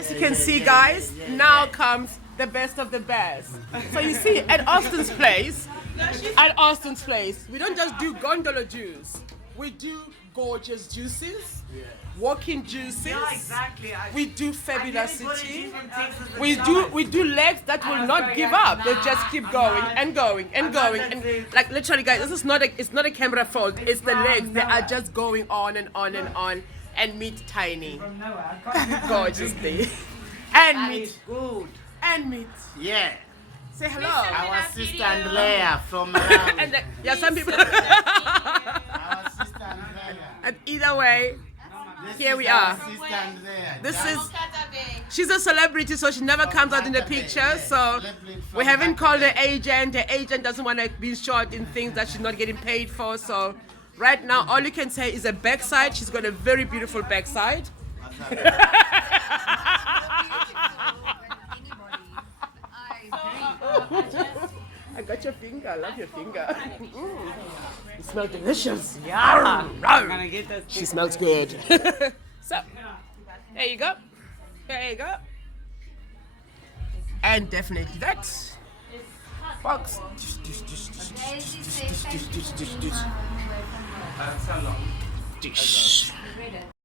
As you can see, guys, now comes the best of the best. So you see, at Austin's place, we don't just do gondola juice. We do gorgeous juices, walking juices. Yeah, exactly. We do fabulosity. We do legs that will not give up. They just keep going and going and going. And like literally, guys, this is not it's not a camera fault. It's the legs. They are just going on and on and on. And meet tiny, gorgeously, and meet Good. and meet. Yeah, Say hello. our sister Andrea from Malawi. And yeah, some people. Our sister Andrea. And either way, This here is we our are. Sister Andrea. This is. She's a celebrity, so she never comes out in the picture. So we haven't called the agent. The agent doesn't want to be short in things that she's not getting paid for. So right now, all you can say is a backside. She's got a very beautiful backside. I got your finger. I love your finger. It smells delicious. Yeah. I'm gonna get this. She smells good. So, there you go. There you go. And definitely that box. Dish.